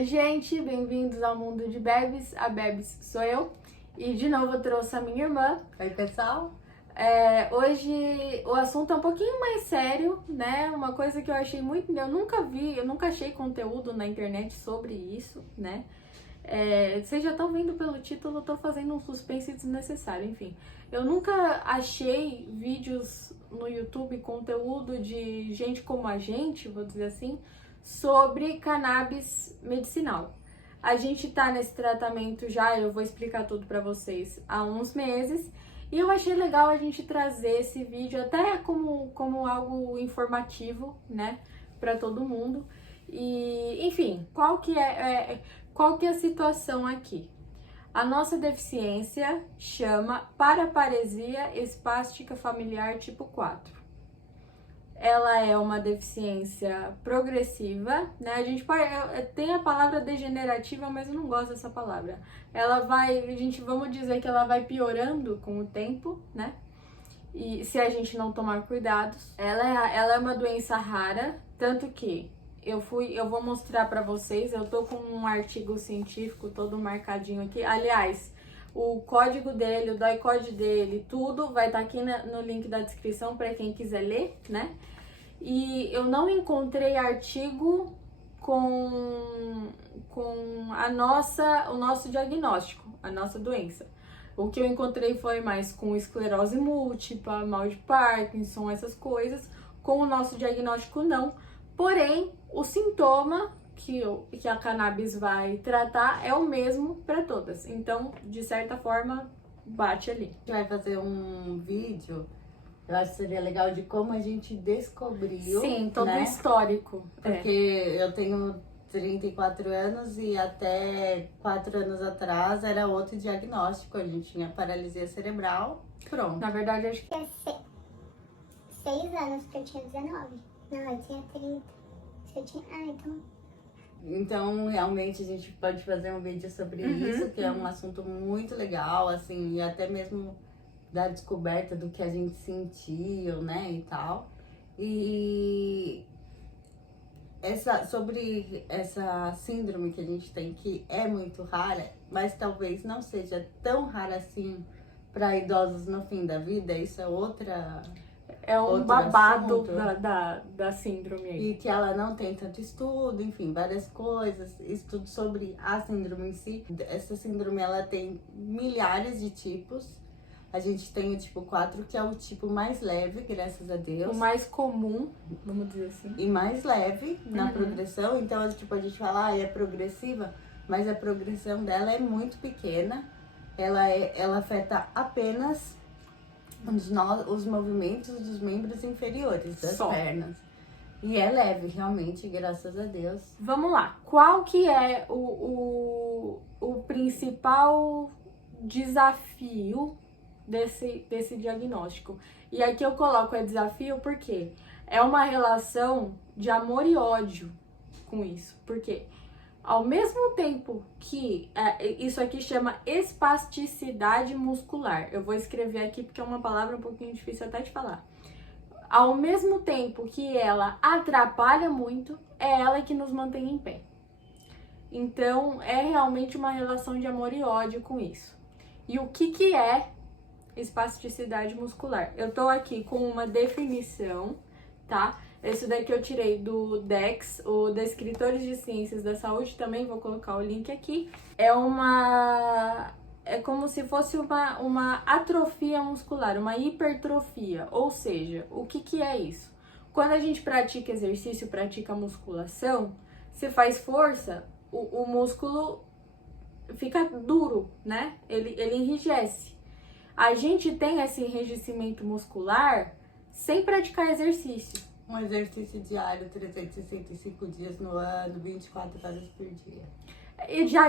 Oi, gente, bem-vindos ao mundo de Bebes. A Bebes sou eu. E de novo eu trouxe a minha irmã. Oi, pessoal. Hoje o assunto é um pouquinho mais sério, né? Uma coisa que eu achei muito... Eu nunca achei conteúdo na internet sobre isso, né? Vocês já estão vendo pelo título, eu tô fazendo um suspense desnecessário, enfim. Eu nunca achei vídeos no YouTube, conteúdo de gente como a gente, vou dizer assim, sobre cannabis medicinal. A gente tá nesse tratamento já, eu vou explicar tudo pra vocês, há uns meses. E eu achei legal a gente trazer esse vídeo até como algo informativo, né, pra todo mundo. E, enfim, qual que é a situação aqui? A nossa deficiência chama paraparesia espástica familiar tipo 4. Ela é uma deficiência progressiva, né? A gente tem a palavra degenerativa, mas eu não gosto dessa palavra. Vamos dizer que ela vai piorando com o tempo, né? E se a gente não tomar cuidados, ela é uma doença rara, tanto que eu vou mostrar pra vocês, eu tô com um artigo científico todo marcadinho aqui. Aliás, o código dele, o DOI-CODE dele, tudo vai estar aqui no link da descrição para quem quiser ler, né? E eu não encontrei artigo com o nosso diagnóstico, a nossa doença. O que eu encontrei foi mais com esclerose múltipla, mal de Parkinson, essas coisas. Com o nosso diagnóstico, não. Porém, o sintoma que a cannabis vai tratar é o mesmo para todas. Então, de certa forma, bate ali. A gente vai fazer um vídeo, eu acho que seria legal, de como a gente descobriu. Sim, todo né? o histórico. Porque eu tenho 34 anos e até 4 anos atrás era outro diagnóstico. A gente tinha paralisia cerebral. Pronto. Na verdade, acho que... Tinha 6 anos, porque eu tinha 19. Não, eu tinha 30. Então, realmente, a gente pode fazer um vídeo sobre isso, que é um assunto muito legal, assim, e até mesmo da descoberta do que a gente sentiu, né, e tal. E sobre essa síndrome que a gente tem, que é muito rara, mas talvez não seja tão rara assim para idosos no fim da vida, isso é outra... É um outro babado assunto. da síndrome aí. E que ela não tem tanto estudo, enfim, várias coisas, estudo sobre a síndrome em si. Essa síndrome, ela tem milhares de tipos. A gente tem o tipo 4, que é o tipo mais leve, graças a Deus. O mais comum, vamos dizer assim. E mais leve na progressão. Então, tipo, a gente fala, é progressiva, mas a progressão dela é muito pequena. Ela afeta apenas os movimentos dos membros inferiores das pernas. E é leve, realmente, graças a Deus. Vamos lá. Qual que é o principal desafio desse diagnóstico? E aqui eu coloco desafio porque é uma relação de amor e ódio com isso. Porque ao mesmo tempo que isso aqui chama espasticidade muscular. Eu vou escrever aqui porque é uma palavra um pouquinho difícil até de falar. Ao mesmo tempo que ela atrapalha muito, é ela que nos mantém em pé. Então, é realmente uma relação de amor e ódio com isso. E o que é espasticidade muscular? Eu tô aqui com uma definição, tá? Esse daqui eu tirei do DEX, o Descritores de Ciências da Saúde, também vou colocar o link aqui. É como se fosse uma atrofia muscular, uma hipertrofia. Ou seja, o que é isso? Quando a gente pratica exercício, pratica musculação, se faz força, o músculo fica duro, né? Ele enrijece. A gente tem esse enrijecimento muscular sem praticar exercício. Um exercício diário, 365 dias no ano, 24 horas por dia. E já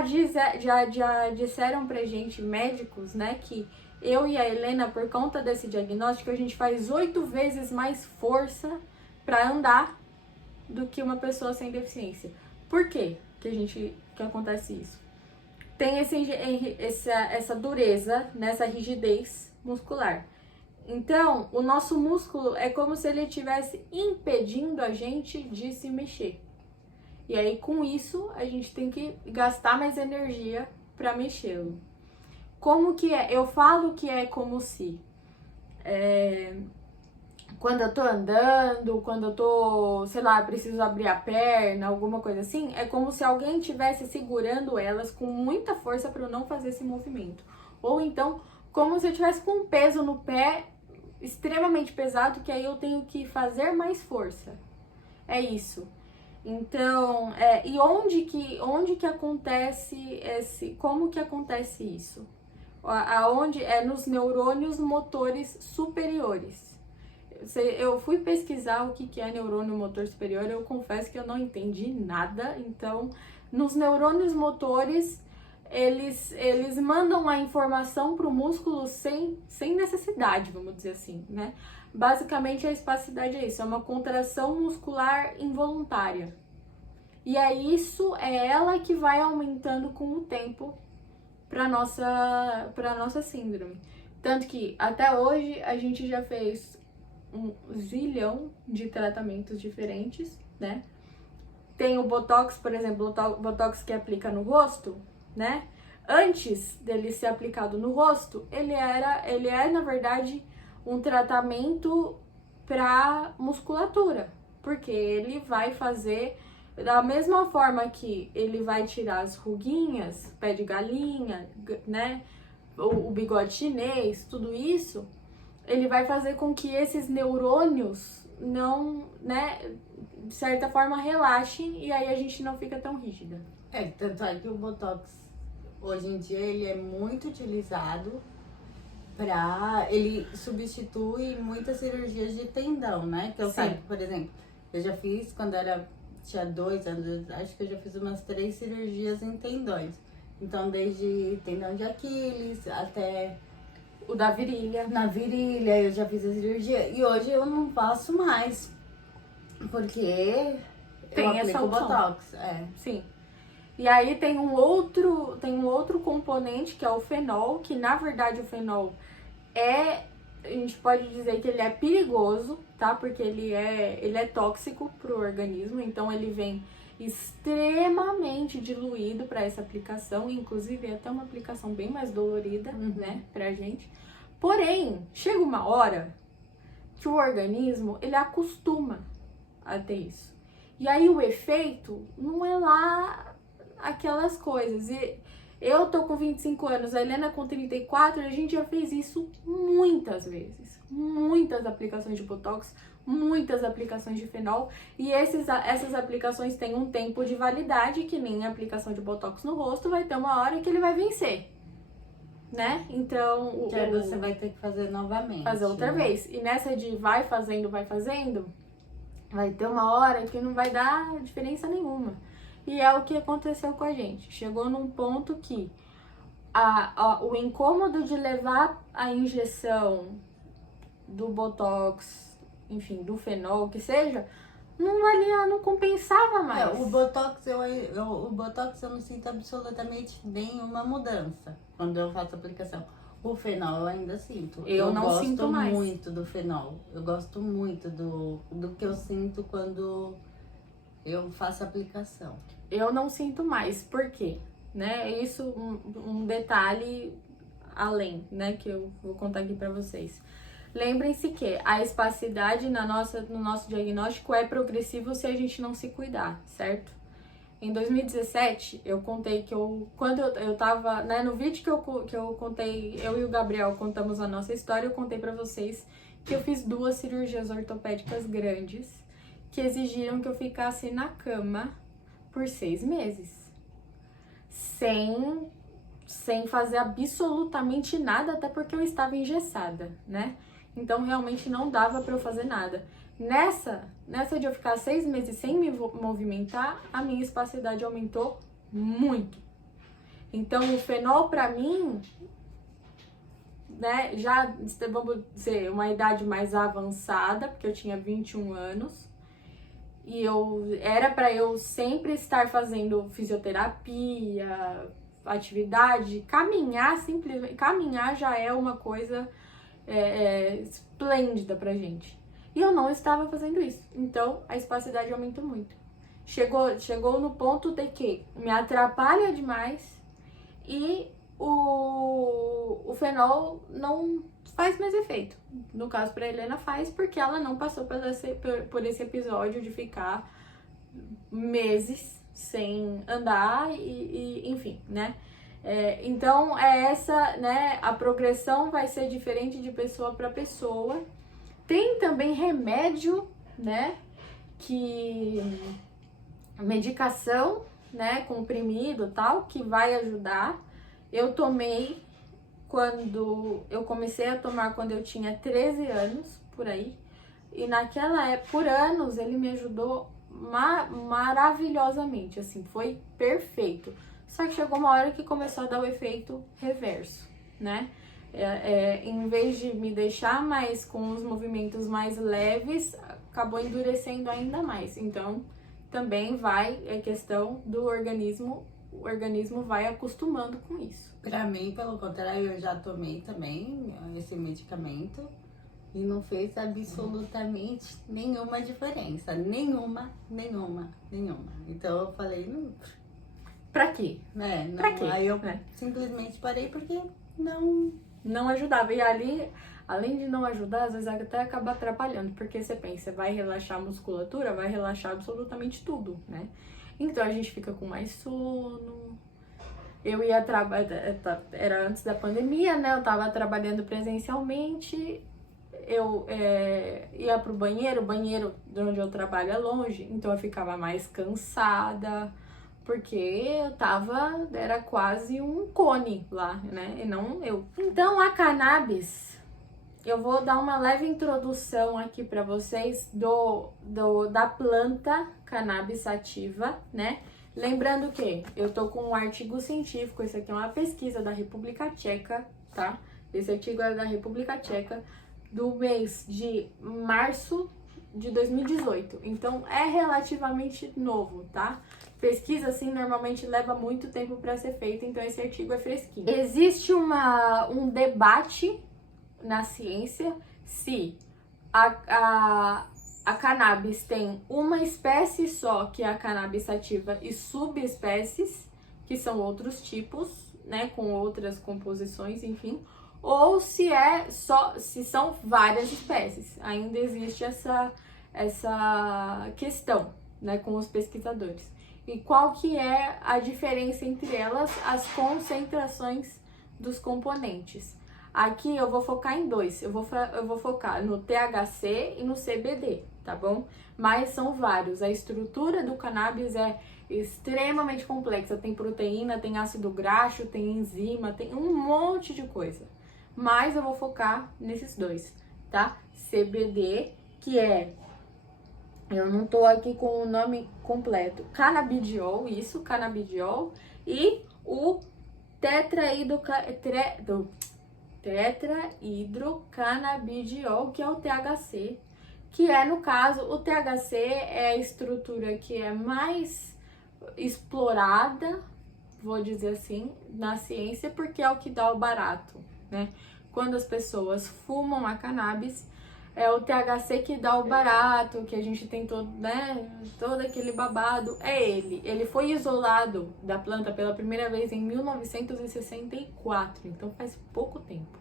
disseram pra gente, médicos, né, que eu e a Helena, por conta desse diagnóstico, a gente faz 8 vezes mais força pra andar do que uma pessoa sem deficiência. Por quê que acontece isso? Tem essa dureza, nessa rigidez muscular. Então, o nosso músculo é como se ele estivesse impedindo a gente de se mexer. E aí, com isso, a gente tem que gastar mais energia para mexê-lo. Como que é? Eu falo que é como se... quando eu tô andando, quando eu tô, sei lá, preciso abrir a perna, alguma coisa assim, é como se alguém estivesse segurando elas com muita força para eu não fazer esse movimento. Ou então, como se eu tivesse com um peso no pé extremamente pesado, que aí eu tenho que fazer mais força. É isso. Então, e onde que acontece como que acontece isso? Aonde é nos neurônios motores superiores. Eu fui pesquisar o que é neurônio motor superior, eu confesso que eu não entendi nada. Então, nos neurônios motores, eles mandam a informação para o músculo sem necessidade, vamos dizer assim, né? Basicamente, a espasticidade é isso, é uma contração muscular involuntária. E é ela que vai aumentando com o tempo para nossa síndrome. Tanto que, até hoje, a gente já fez um zilhão de tratamentos diferentes, né? Tem o Botox, por exemplo, o Botox que aplica no rosto, né? Antes dele ser aplicado no rosto, ele é, na verdade, um tratamento para musculatura, porque ele vai fazer da mesma forma que ele vai tirar as ruguinhas, pé de galinha, né? O bigode chinês, tudo isso, ele vai fazer com que esses neurônios não, né, de certa forma relaxem e aí a gente não fica tão rígida. Tanto é que o Botox, hoje em dia, ele é muito utilizado ele substitui muitas cirurgias de tendão, né? Que eu sei, por exemplo, eu já fiz quando tinha 2 anos, acho que eu já fiz umas 3 cirurgias em tendões. Então, desde tendão de Aquiles até o da virilha. Na virilha eu já fiz a cirurgia e hoje eu não faço mais, porque tem eu aplico Botox. Sim. E aí tem um outro componente que é o fenol, que na verdade o fenol a gente pode dizer que ele é perigoso, tá? Porque ele é tóxico pro organismo, então ele vem extremamente diluído para essa aplicação, inclusive é até uma aplicação bem mais dolorida, né, pra gente. Porém, chega uma hora que o organismo, ele acostuma a ter isso. E aí o efeito não é lá aquelas coisas. E eu tô com 25 anos, a Helena com 34, a gente já fez isso muitas vezes. Muitas aplicações de Botox, muitas aplicações de fenol. E essas aplicações têm um tempo de validade, que nem a aplicação de Botox no rosto, vai ter uma hora que ele vai vencer, né? Então... Que aí você vai ter que fazer novamente. Fazer outra vez. E nessa de vai fazendo, vai ter uma hora que não vai dar diferença nenhuma. E é o que aconteceu com a gente. Chegou num ponto que o incômodo de levar a injeção do Botox, enfim, do fenol, que seja, não valia, não compensava mais. O Botox eu não sinto absolutamente nenhuma mudança quando eu faço a aplicação. O fenol eu ainda sinto. Eu não sinto mais. Eu gosto muito do fenol. Eu gosto muito do que eu sinto quando eu faço a aplicação. Eu não sinto mais. Por quê? Né? Isso, um detalhe além, né, que eu vou contar aqui pra vocês. Lembrem-se que a espasticidade no nosso diagnóstico é progressivo se a gente não se cuidar, certo? Em 2017, eu contei que quando eu tava, né, no vídeo que eu contei, eu e o Gabriel contamos a nossa história, eu contei pra vocês que eu fiz 2 cirurgias ortopédicas grandes que exigiram que eu ficasse na cama por 6 meses. Sem fazer absolutamente nada, até porque eu estava engessada, né? Então, realmente não dava pra eu fazer nada. Nessa de eu ficar 6 meses sem me movimentar, a minha espasticidade aumentou muito. Então, o fenol pra mim, né, já, vamos dizer, uma idade mais avançada, porque eu tinha 21 anos, e era pra eu sempre estar fazendo fisioterapia, atividade, simplesmente caminhar já é uma coisa esplêndida pra gente. E eu não estava fazendo isso. Então, a espasticidade aumentou muito. chegou no ponto de que me atrapalha demais e o fenol não faz mais efeito. No caso, para Helena faz, porque ela não passou por esse episódio de ficar meses sem andar e enfim, né? Então, essa, né? A progressão vai ser diferente de pessoa para pessoa. Tem também remédio, né? Medicação, né? Comprimido e tal, que vai ajudar. Eu tomei eu comecei a tomar quando eu tinha 13 anos, por aí. E naquela época, por anos, ele me ajudou maravilhosamente, assim, foi perfeito. Só que chegou uma hora que começou a dar o efeito reverso, né? Em vez de me deixar mais com os movimentos mais leves, acabou endurecendo ainda mais. Então, também questão do organismo, o organismo vai acostumando com isso. Pra mim, pelo contrário, eu já tomei também esse medicamento e não fez absolutamente nenhuma diferença. Nenhuma. Então eu falei, Pra quê? não. Pra quê? Aí eu simplesmente parei porque não ajudava. E ali, além de não ajudar, às vezes até acaba atrapalhando, porque você pensa, vai relaxar a musculatura, vai relaxar absolutamente tudo, né? Então a gente fica com mais sono. Eu ia trabalhar, era antes da pandemia, né? Eu tava trabalhando presencialmente, eu ia pro banheiro, o banheiro de onde eu trabalho é longe, então eu ficava mais cansada, porque era quase um cone lá, né? E não eu. Então a cannabis, eu vou dar uma leve introdução aqui para vocês da planta cannabis sativa, né? Lembrando que eu tô com um artigo científico, esse aqui é uma pesquisa da República Tcheca, tá? Esse artigo é da República Tcheca, do mês de março de 2018. Então, é relativamente novo, tá? Pesquisa, assim, normalmente leva muito tempo para ser feita, então esse artigo é fresquinho. Existe um debate na ciência se a cannabis tem uma espécie só, que é a cannabis sativa, e subespécies, que são outros tipos, né, com outras composições, enfim, ou se são várias espécies. Ainda existe essa questão, né, com os pesquisadores. E qual que é a diferença entre elas, as concentrações dos componentes. Aqui eu vou focar em dois, eu vou focar no THC e no CBD, tá bom? Mas são vários, a estrutura do cannabis é extremamente complexa, tem proteína, tem ácido graxo, tem enzima, tem um monte de coisa. Mas eu vou focar nesses dois, tá? CBD, que eu não tô aqui com o nome completo, cannabidiol, cannabidiol, e o tetrahidrocannabidiol, que é o THC, que no caso, o THC é a estrutura que é mais explorada, vou dizer assim, na ciência, porque é o que dá o barato, né? Quando as pessoas fumam a cannabis, é o THC que dá o barato, que a gente tem todo aquele babado, é ele. Ele foi isolado da planta pela primeira vez em 1964, então faz pouco tempo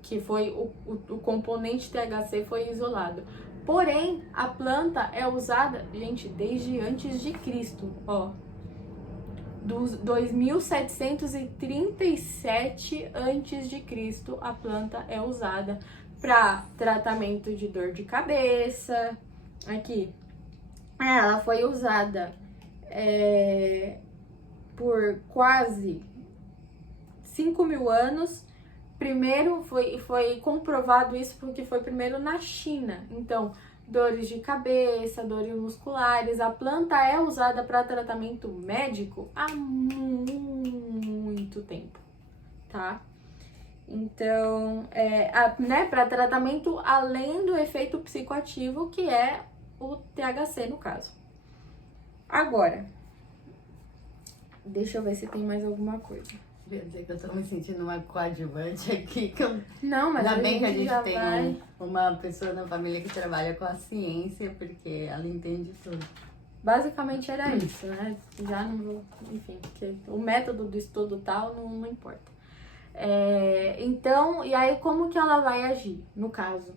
que foi o componente THC foi isolado. Porém, a planta é usada, gente, desde antes de Cristo, ó. Dos 2737 antes de Cristo, a planta é usada para tratamento de dor de cabeça. Aqui, ela foi usada por quase 5.000 anos. Primeiro foi comprovado isso porque foi primeiro na China. Então, dores de cabeça, dores musculares, a planta é usada para tratamento médico há muito tempo, tá? Então, para tratamento além do efeito psicoativo, que é o THC no caso. Agora, deixa eu ver se tem mais alguma coisa. Quer dizer que eu tô me sentindo uma coadjuvante aqui. Não, mas ainda bem que a gente tem vai... uma pessoa na família que trabalha com a ciência, porque ela entende tudo. Basicamente era isso, né? Já não vou, enfim, porque o método do estudo tal não importa. Então, e aí como que ela vai agir? No caso,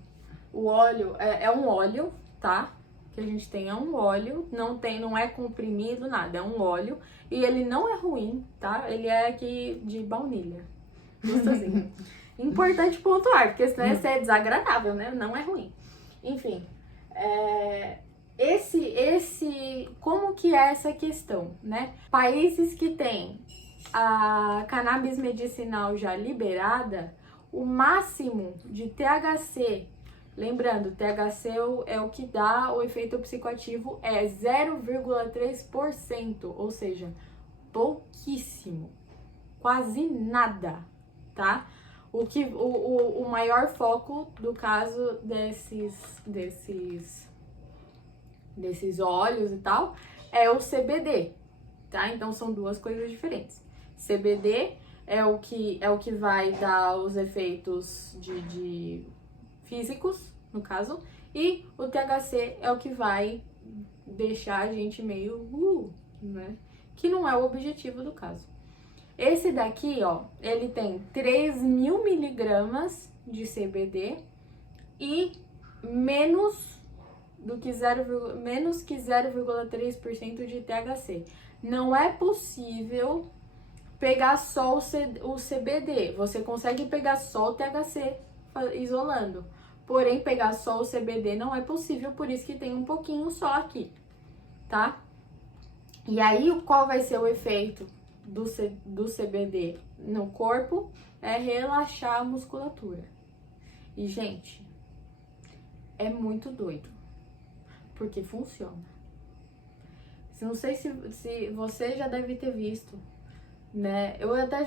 o óleo é um óleo, tá? Que a gente tem é um óleo, não é comprimido, nada, é um óleo. E ele não é ruim, tá? Ele é aqui de baunilha. Gostosinho. Importante pontuar, porque senão ia ser desagradável, né? Não é ruim. Enfim, como que é essa questão, né? Países que têm a cannabis medicinal já liberada, o máximo de THC, lembrando, THC é o que dá o efeito psicoativo, é 0,3%, ou seja, pouquíssimo, quase nada, tá? O maior foco do caso desses óleos e tal é o CBD, tá? Então são duas coisas diferentes. CBD é o que vai dar os efeitos de físicos, no caso, e o THC é o que vai deixar a gente meio né? Que não é o objetivo do caso. Esse daqui, ó, ele tem 3.000 miligramas de CBD e menos que 0,3% de THC. Não é possível pegar só o CBD. Você consegue pegar só o THC isolando. Porém, pegar só o CBD não é possível, por isso que tem um pouquinho só aqui, tá? E aí, qual vai ser o efeito do CBD no corpo? É relaxar a musculatura. E, gente, é muito doido, porque funciona. Não sei se você já deve ter visto, né? Eu até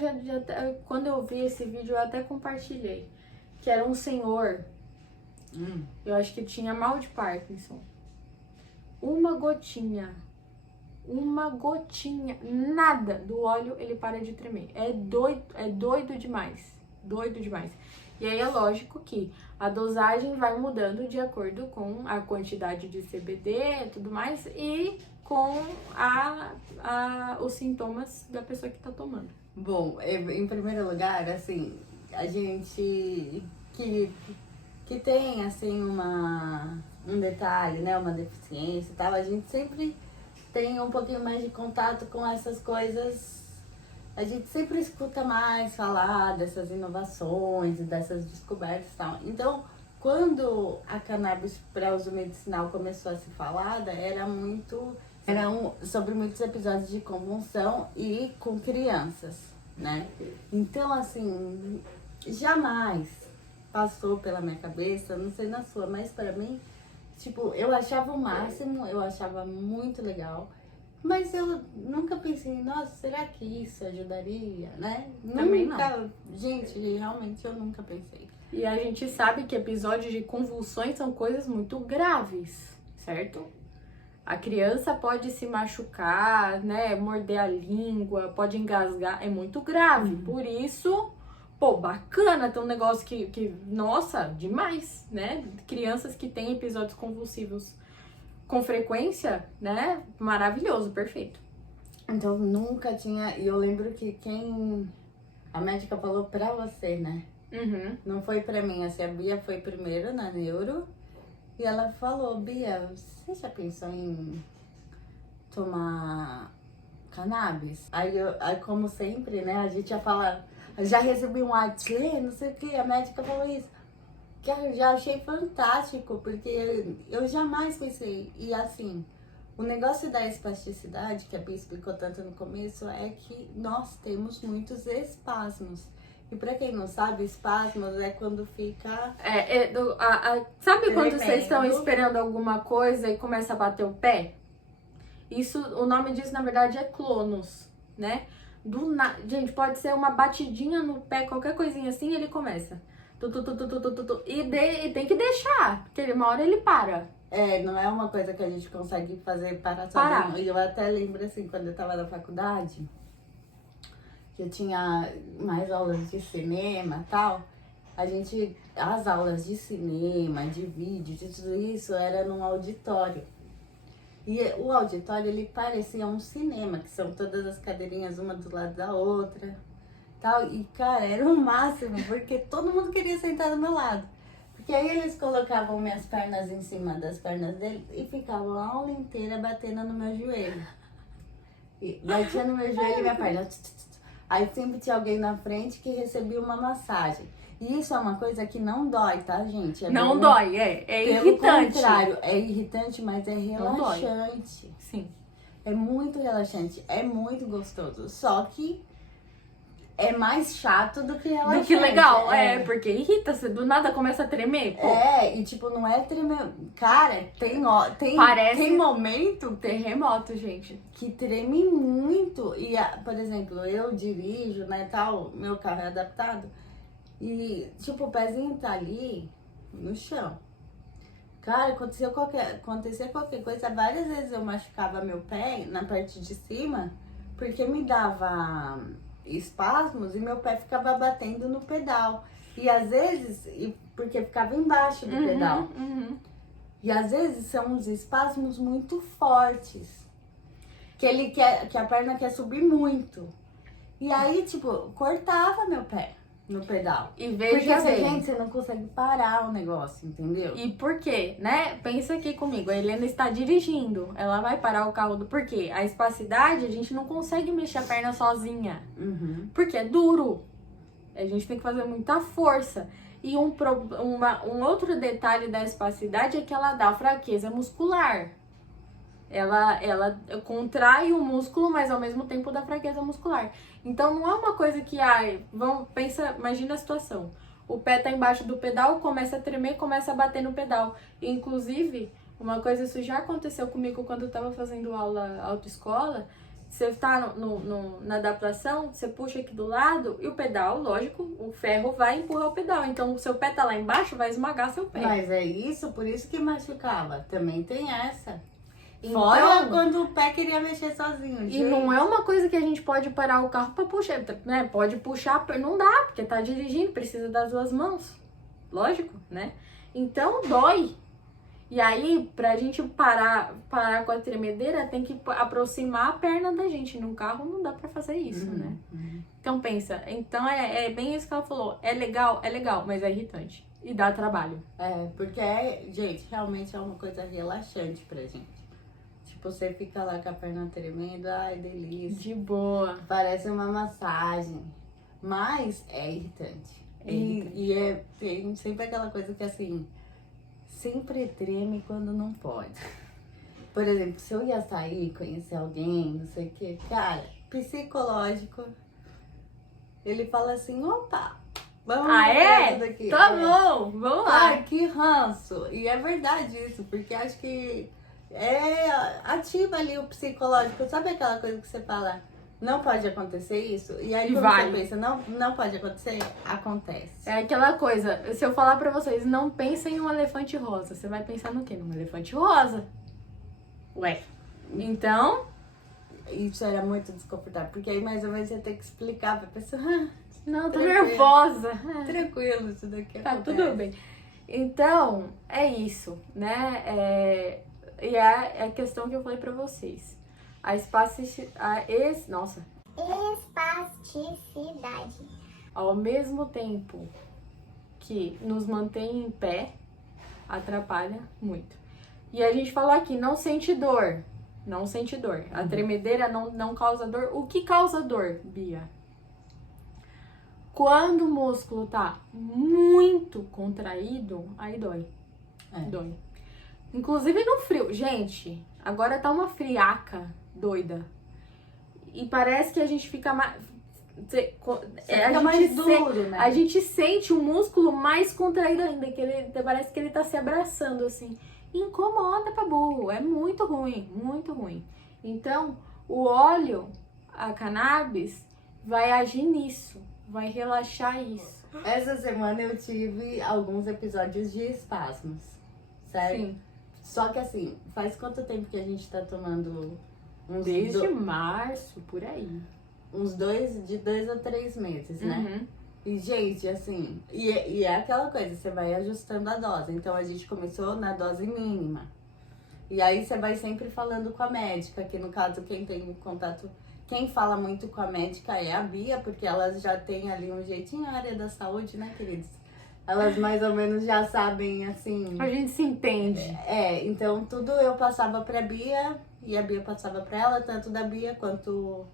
quando eu vi esse vídeo, eu até compartilhei, que era um senhor, eu acho que tinha mal de Parkinson. Uma gotinha, nada do óleo, ele para de tremer. É doido demais, doido demais. E aí é lógico que a dosagem vai mudando de acordo com a quantidade de CBD e tudo mais e com os sintomas da pessoa que tá tomando. Bom, em primeiro lugar, assim, a gente que tem, assim, um detalhe, né, uma deficiência e tal, a gente sempre tem um pouquinho mais de contato com essas coisas. A gente sempre escuta mais falar dessas inovações e dessas descobertas e tal. Então, quando a cannabis para uso medicinal começou a ser falada, eram sobre muitos episódios de convulsão e com crianças, né? Então, assim, jamais passou pela minha cabeça, não sei na sua, mas para mim, tipo, eu achava o máximo, eu achava muito legal. Mas eu nunca pensei, nossa, será que isso ajudaria, né? Também nunca, não. Gente, realmente eu nunca pensei. E a gente sabe que episódios de convulsões são coisas muito graves, certo? A criança pode se machucar, né? Morder a língua, pode engasgar, é muito grave. Por isso, pô, bacana ter um negócio que nossa, demais, né? Crianças que têm episódios convulsivos com frequência, né? Maravilhoso, perfeito. Então nunca tinha. E eu lembro que a médica falou pra você, né? Uhum. Não foi pra mim, assim, a Bia foi primeiro na neuro. E ela falou, Bia, você já pensou em tomar cannabis? Aí como sempre, né? A gente ia falar, já recebi um WhatsApp, não sei o que, a médica falou isso. Que eu já achei fantástico, porque eu jamais pensei. E assim, o negócio da espasticidade, que a Bia explicou tanto no começo, é que nós temos muitos espasmos. E pra quem não sabe, espasmos é quando fica... Sabe quando vocês estão esperando alguma coisa e começa a bater o pé? O nome disso, na verdade, é clonus, né? Gente, pode ser uma batidinha no pé, qualquer coisinha assim, ele começa. E tem que deixar, porque uma hora ele para. Não é uma coisa que a gente consegue fazer parar. E eu até lembro, assim, quando eu tava na faculdade, que eu tinha mais aulas de cinema e tal, as aulas de cinema, de vídeo, de tudo isso, era num auditório. E o auditório, ele parecia um cinema, que são todas as cadeirinhas uma do lado da outra, tal. E, cara, era o máximo, porque todo mundo queria sentar do meu lado. Porque aí eles colocavam minhas pernas em cima das pernas dele e ficavam a aula inteira batendo no meu joelho. E batia no meu joelho e minha perna. Aí sempre tinha alguém na frente que recebia uma massagem. E isso é uma coisa que não dói, tá, gente? Não dói, é Pelo irritante. contrário, é irritante, mas é Não dói. relaxante. Sim. É muito relaxante, é muito gostoso. Só que é mais chato do que relaxante. Do que legal, porque irrita, você do nada começa a tremer, pô. E tipo, não é tremer. Cara, tem Parece momento terremoto, gente. que treme muito. E, por exemplo, eu dirijo, né, tal, meu carro é adaptado. E, tipo, o pezinho tá ali no chão. Cara, acontecia qualquer coisa, várias vezes eu machucava meu pé na parte de cima, porque me dava espasmos e meu pé ficava batendo no pedal. E às vezes, porque ficava embaixo do pedal. E às vezes são uns espasmos muito fortes. Que a perna quer subir muito. E aí, tipo, cortava meu pé no pedal. E Porque veja bem. gente, você não consegue parar o negócio, entendeu? E por quê, né? Pensa aqui comigo, a Helena está dirigindo, ela vai parar o carro do porquê? A espacidade, a gente não consegue mexer a perna sozinha, porque é duro. A gente tem que fazer muita força. E um outro detalhe da espacidade é que ela dá fraqueza muscular. Ela contrai o músculo, mas ao mesmo tempo dá fraqueza muscular. Então não é uma coisa que, imagina a situação. O pé tá embaixo do pedal, começa a tremer, começa a bater no pedal. Inclusive, uma coisa, isso já aconteceu comigo quando eu tava fazendo aula autoescola. Você tá na adaptação, você puxa aqui do lado e o pedal, lógico, o ferro vai empurrar o pedal. Então o seu pé tá lá embaixo, vai esmagar seu pé. Mas é isso, por isso que machucava. Também tem essa. Então, Fora quando o pé queria mexer sozinho. E não é uma coisa que a gente pode parar o carro pra puxar, né? Pode puxar, não dá, porque tá dirigindo, precisa das duas mãos. Lógico, né? Então dói. E aí, pra gente parar com a tremedeira, tem que aproximar a perna da gente. No carro não dá pra fazer isso, né? Então pensa, então é bem isso que ela falou. É legal, mas é irritante. E dá trabalho. Porque, gente, realmente é uma coisa relaxante pra gente. Tipo, você fica lá com a perna tremendo, ai, delícia. De boa. Parece uma massagem. Mas é irritante. Tem sempre aquela coisa que, assim, sempre treme quando não pode. Por exemplo, se eu ia sair, conhecer alguém, não sei o que, cara, psicológico, ele fala assim, opa, vamos isso daqui. Tá bom, vamos lá. Ai, que ranço. E é verdade isso, porque acho que ativa ali o psicológico. Sabe aquela coisa que você fala, não pode acontecer isso? E aí quando você pensa, não pode acontecer, acontece. É aquela coisa, se eu falar pra vocês, não pensem em um elefante rosa, você vai pensar no quê? Num elefante rosa. Ué, então... Isso era muito desconfortável, porque aí mais ou menos você tem que explicar pra pessoa. Não, tô nervosa. Tranquilo, isso daqui tá acontece. tudo bem. Então, é isso, né? E é a questão que eu falei pra vocês. A espasticidade. Ao mesmo tempo que nos mantém em pé, atrapalha muito. E a gente falou aqui, não sente dor. Não sente dor. A tremedeira não causa dor. O que causa dor, Bia? Quando o músculo tá muito contraído, aí dói. Dói. Inclusive no frio. Gente, agora tá uma friaca doida. E parece que a gente fica mais... fica mais duro, né? A gente sente o músculo mais contraído ainda. Parece que ele tá se abraçando, assim. Incomoda pra burro. É muito ruim, muito ruim. Então, o óleo, a cannabis, vai agir nisso. Vai relaxar isso. Essa semana eu tive alguns episódios de espasmos, certo? Sim. Só que assim, faz quanto tempo que a gente tá tomando? Desde março, por aí. De 2 a 3 meses, né? E, gente, assim, e é aquela coisa, você vai ajustando a dose. Então, a gente começou na dose mínima. E aí você vai sempre falando com a médica, que no caso quem tem contato, quem fala muito com a médica é a Bia, porque elas já têm ali um jeitinho na área da saúde, né, queridos? Elas mais ou menos já sabem, assim... A gente se entende. Então tudo eu passava pra Bia e a Bia passava pra ela, tanto da Bia quanto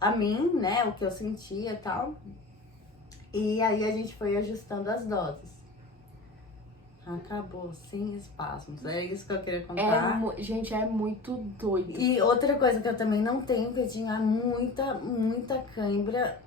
a mim, né, o que eu sentia e tal. E aí a gente foi ajustando as doses. Acabou, sem espasmos. É isso que eu queria contar. Gente, é muito doido. E outra coisa que eu também não tenho, que eu tinha muita cãibra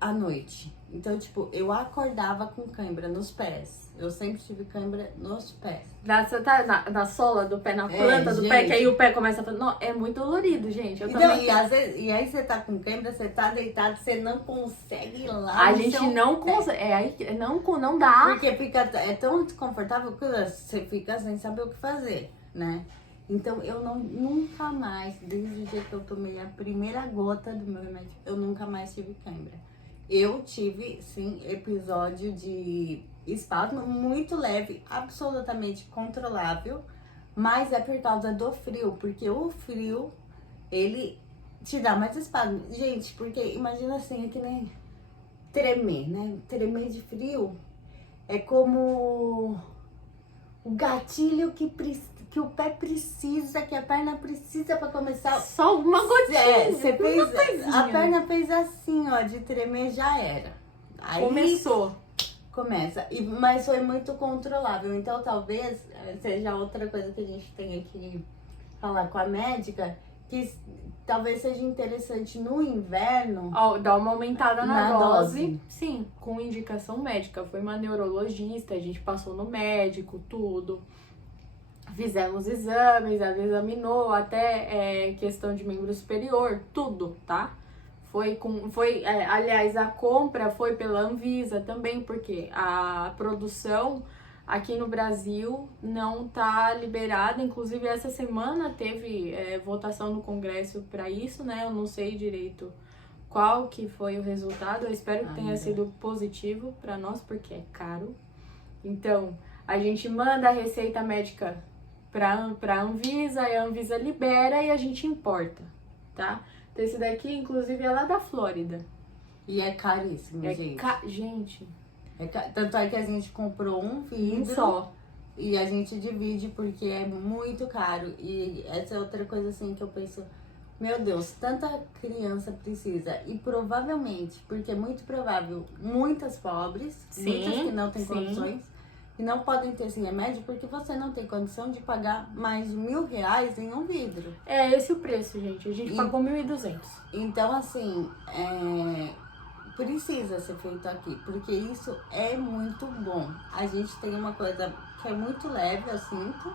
à noite. Então, tipo, eu acordava com cãibra nos pés. Eu sempre tive cãibra nos pés. Você tá na sola do pé, na planta do pé, gente. que aí o pé começa a fazer... Não, é muito dolorido, gente. Eu Então, também... e, às vezes, e aí você tá com cãibra, você tá deitado, você não consegue ir lá. A no gente seu não pé. consegue... não dá. Porque é tão desconfortável que você fica sem saber o que fazer, né? Então eu nunca mais, desde o dia que eu tomei a primeira gota do meu remédio, eu nunca mais tive cãibra. Eu tive, sim, episódio de espasmo muito leve, absolutamente controlável, mas é por causa do frio, porque o frio, ele te dá mais espasmo. Gente, porque imagina assim, é que nem tremer, né? Tremer de frio é como o gatilho que o pé precisa, que a perna precisa pra começar. Só uma gotinha. Você fez, uma coisinha. a perna fez assim, ó, de tremer já era. Aí Começou. começa. Mas foi muito controlável. Então talvez seja outra coisa que a gente tenha que falar com a médica, que talvez seja interessante no inverno. Ó, dá uma aumentada na Na dose. dose. Sim, com indicação médica. Foi uma neurologista, a gente passou no médico, tudo. Fizemos exames, ela examinou até questão de membro superior, tudo, tá? Aliás, a compra foi pela Anvisa também, porque a produção aqui no Brasil não tá liberada. Inclusive, essa semana teve votação no Congresso para isso, né? Eu não sei direito qual que foi o resultado. Eu espero que tenha sido positivo para nós, porque é caro. Então, a gente manda a receita médica pra Anvisa, e a Anvisa libera e a gente importa, tá? Então, esse daqui, inclusive, é lá da Flórida. E é caríssimo, gente. Gente, Tanto é que a gente comprou um vidro só. e a gente divide porque é muito caro. E essa é outra coisa assim que eu penso, meu Deus, tanta criança precisa. E provavelmente, porque é muito provável, muitas pobres, muitas que não têm condições, e não podem ter esse remédio porque você não tem condição de pagar mais de R$1.000 em um vidro. É esse o preço, gente. A gente pagou 1.200. Então, assim, precisa ser feito aqui, porque isso é muito bom. A gente tem uma coisa que é muito leve, eu sinto,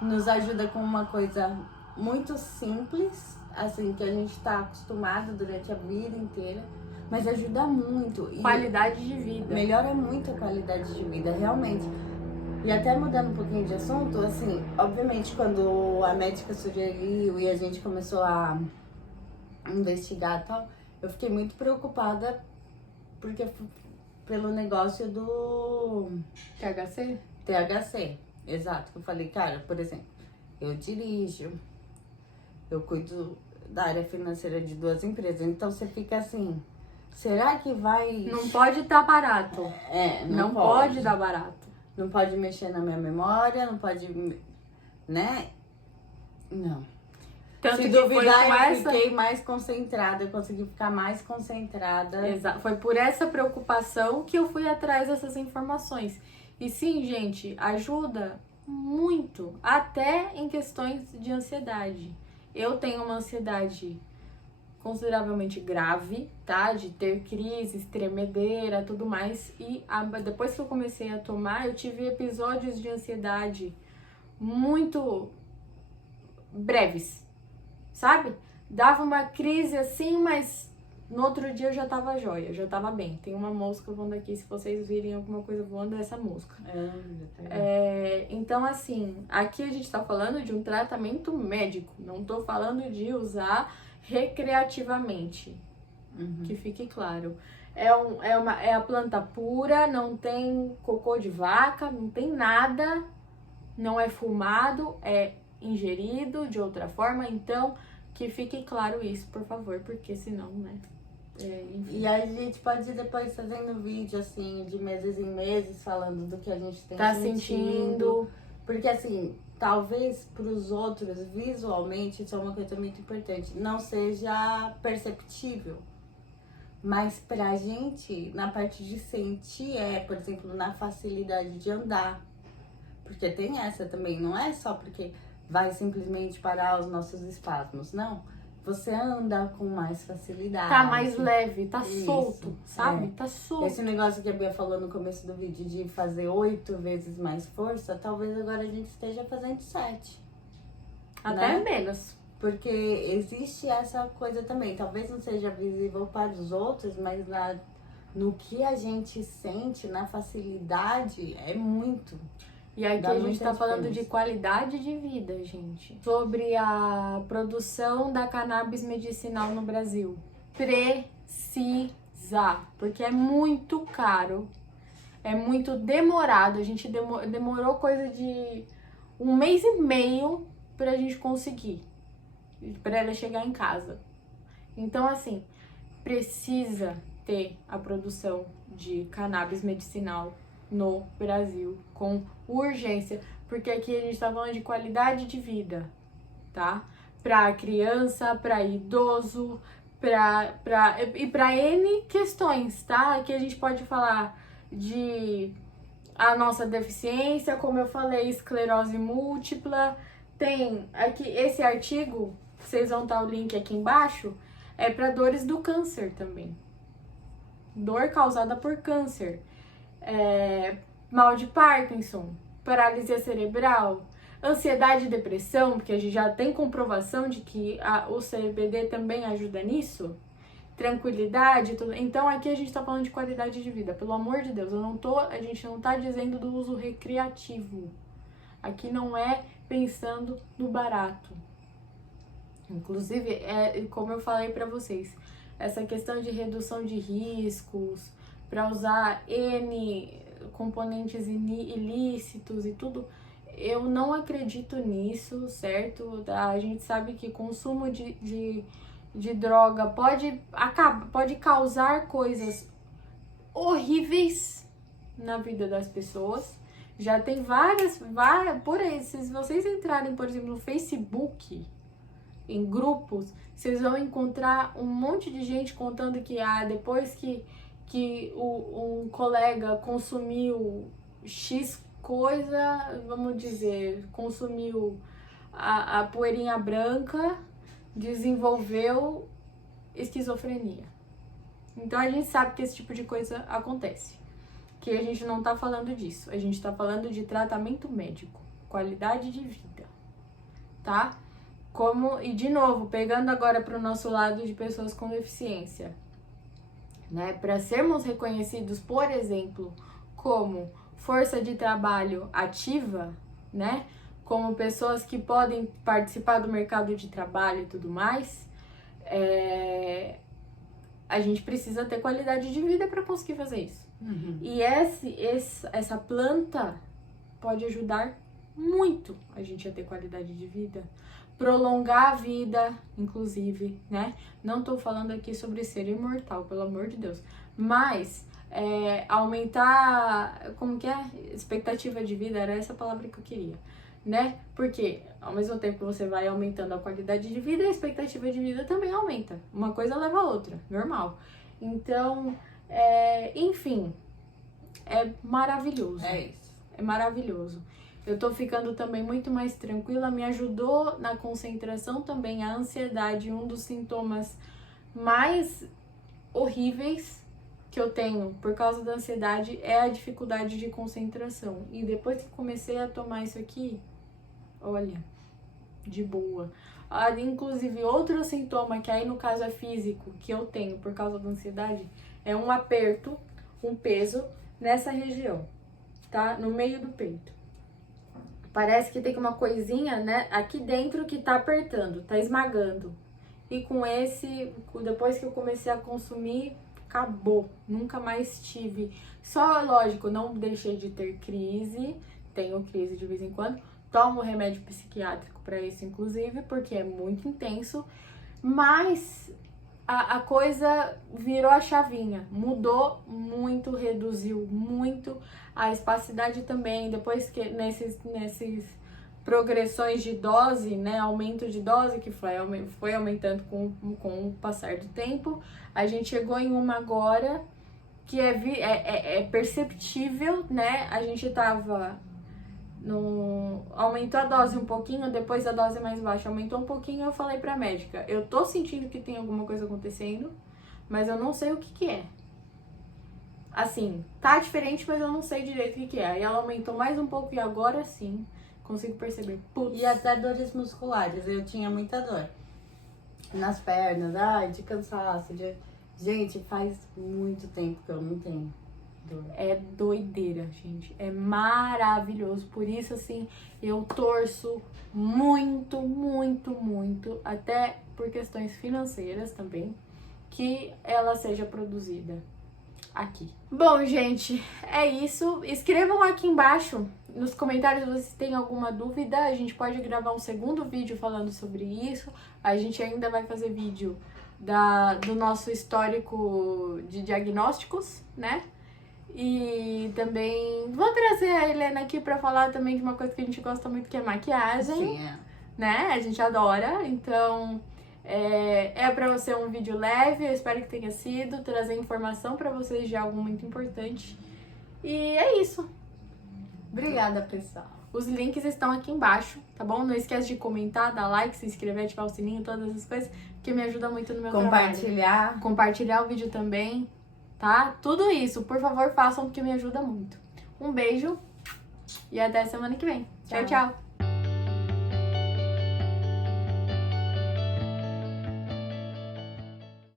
nos ajuda com uma coisa muito simples, assim, que a gente tá acostumado durante a vida inteira, mas ajuda muito. Qualidade de vida. Melhora muito a qualidade de vida, realmente. E até mudando um pouquinho de assunto, assim, obviamente quando a médica sugeriu e a gente começou a investigar e tal, eu fiquei muito preocupada porque pelo negócio do THC, exato. Eu falei, cara, por exemplo, eu dirijo, eu cuido da área financeira de 2 empresas, então você fica assim, será que vai... Não pode dar barato. Não pode dar barato. Não pode mexer na minha memória, não pode, né? Não. Tanto Se que duvidar, eu fiquei mais concentrada, eu consegui ficar mais concentrada. Exato. Foi por essa preocupação que eu fui atrás dessas informações. E sim, gente, ajuda muito, até em questões de ansiedade. Eu tenho uma ansiedade consideravelmente grave, tá? De ter crises, tremedeira, tudo mais. E depois que eu comecei a tomar, eu tive episódios de ansiedade muito breves, sabe? Dava uma crise assim, mas no outro dia eu já tava jóia, já tava bem. Tem uma mosca voando aqui, se vocês virem alguma coisa voando, é essa mosca. Então, assim, aqui a gente tá falando de um tratamento médico, não tô falando de usar recreativamente, que fique claro. É a planta pura, não tem cocô de vaca, não tem nada, não é fumado, é ingerido de outra forma, então que fique claro isso, por favor, porque senão, né? Enfim. E a gente pode ir depois fazendo vídeo, assim, de meses em meses, falando do que a gente tem Tá sentindo. Porque, assim, talvez pros outros, visualmente, isso é uma coisa muito importante, não seja perceptível. Mas pra gente, na parte de sentir, por exemplo, na facilidade de andar. Porque tem essa também, não é só porque vai simplesmente parar os nossos espasmos, não. Você anda com mais facilidade. Tá mais leve, tá Isso, solto, sabe? Tá solto. Esse negócio que a Bia falou no começo do vídeo de fazer 8 vezes mais força, talvez agora a gente esteja fazendo 7. Até né? menos. Porque existe essa coisa também, talvez não seja visível para os outros, mas no que a gente sente, na facilidade, é muito. E aqui Dá a gente muita tá falando de diferença. qualidade de vida, gente. Sobre a produção da cannabis medicinal no Brasil. Precisa, porque é muito caro, é muito demorado. A gente demorou coisa de 1 mês e meio pra gente conseguir, pra ela chegar em casa. Então, assim, precisa ter a produção de cannabis medicinal no Brasil com urgência, porque aqui a gente tá falando de qualidade de vida, tá? Pra criança, pra idoso, e pra N questões, tá? Aqui a gente pode falar de a nossa deficiência, como eu falei, esclerose múltipla. Tem aqui esse artigo, vocês vão estar o link aqui embaixo, é para dores do câncer também. Dor causada por câncer. Mal de Parkinson, paralisia cerebral, ansiedade e depressão, porque a gente já tem comprovação de que o CBD também ajuda nisso. Tranquilidade, tudo. Então aqui a gente tá falando de qualidade de vida, pelo amor de Deus, a gente não tá dizendo do uso recreativo. Aqui não é pensando no barato. Inclusive, como eu falei pra vocês, essa questão de redução de riscos, para usar N componentes ilícitos e tudo, eu não acredito nisso, certo? A gente sabe que consumo de droga pode causar coisas horríveis na vida das pessoas. Já tem várias por aí, se vocês entrarem, por exemplo, no Facebook, em grupos, vocês vão encontrar um monte de gente contando que depois que um colega consumiu X coisa, vamos dizer, consumiu a poeirinha branca, desenvolveu esquizofrenia. Então a gente sabe que esse tipo de coisa acontece. Que a gente não tá falando disso, a gente tá falando de tratamento médico, qualidade de vida, tá? E de novo, pegando agora para o nosso lado de pessoas com deficiência, né? Para sermos reconhecidos, por exemplo, como força de trabalho ativa, né? Como pessoas que podem participar do mercado de trabalho e tudo mais, a gente precisa ter qualidade de vida para conseguir fazer isso. Uhum. E essa planta pode ajudar muito a gente a ter qualidade de vida, prolongar a vida, inclusive, né? Não tô falando aqui sobre ser imortal, pelo amor de Deus, mas aumentar, como que é? Expectativa de vida, era essa palavra que eu queria, né? Porque ao mesmo tempo que você vai aumentando a qualidade de vida, a expectativa de vida também aumenta. Uma coisa leva a outra, normal. Então, enfim, é maravilhoso. É isso. É maravilhoso. Eu tô ficando também muito mais tranquila, me ajudou na concentração também, a ansiedade, um dos sintomas mais horríveis que eu tenho por causa da ansiedade é a dificuldade de concentração. E depois que comecei a tomar isso aqui, olha, de boa. Inclusive, outro sintoma, que aí no caso é físico, que eu tenho por causa da ansiedade, é um aperto, um peso nessa região, tá? No meio do peito. Parece que tem uma coisinha, né, aqui dentro que tá apertando, tá esmagando. E com depois que eu comecei a consumir, acabou. Nunca mais tive. Só, lógico, não deixei de ter crise, tenho crise de vez em quando, tomo remédio psiquiátrico para isso, inclusive, porque é muito intenso, mas a coisa virou a chavinha, mudou muito, reduziu muito a espacidade também, depois que nesses progressões de dose, né, aumento de dose que foi aumentando com o passar do tempo, a gente chegou em uma agora que é perceptível, né, a gente tava aumentou a dose um pouquinho, depois a dose mais baixa aumentou um pouquinho, eu falei pra médica, eu tô sentindo que tem alguma coisa acontecendo, mas eu não sei o que é. Assim, tá diferente, mas eu não sei direito o que é. Aí ela aumentou mais um pouco e agora sim consigo perceber. Putz. E até dores musculares, eu tinha muita dor nas pernas, de cansaço, Gente, faz muito tempo que eu não tenho dor. É doideira, gente. É maravilhoso. Por isso, assim, eu torço muito, muito, muito, até por questões financeiras também, que ela seja produzida aqui. Bom, gente, é isso. Escrevam aqui embaixo nos comentários se vocês têm alguma dúvida. A gente pode gravar um segundo vídeo falando sobre isso. A gente ainda vai fazer vídeo do nosso histórico de diagnósticos, né? E também vou trazer a Helena aqui pra falar também de uma coisa que a gente gosta muito, que é maquiagem. Sim, Né? A gente adora, então é pra ser um vídeo leve, eu espero que tenha sido, trazer informação pra vocês de algo muito importante. E é isso. Obrigada, pessoal. Os links estão aqui embaixo, tá bom? Não esquece de comentar, dar like, se inscrever, ativar o sininho, todas essas coisas, que me ajuda muito no meu trabalho. Compartilhar o vídeo também, tá? Tudo isso, por favor, façam, porque me ajuda muito. Um beijo e até semana que vem. Tchau, tchau!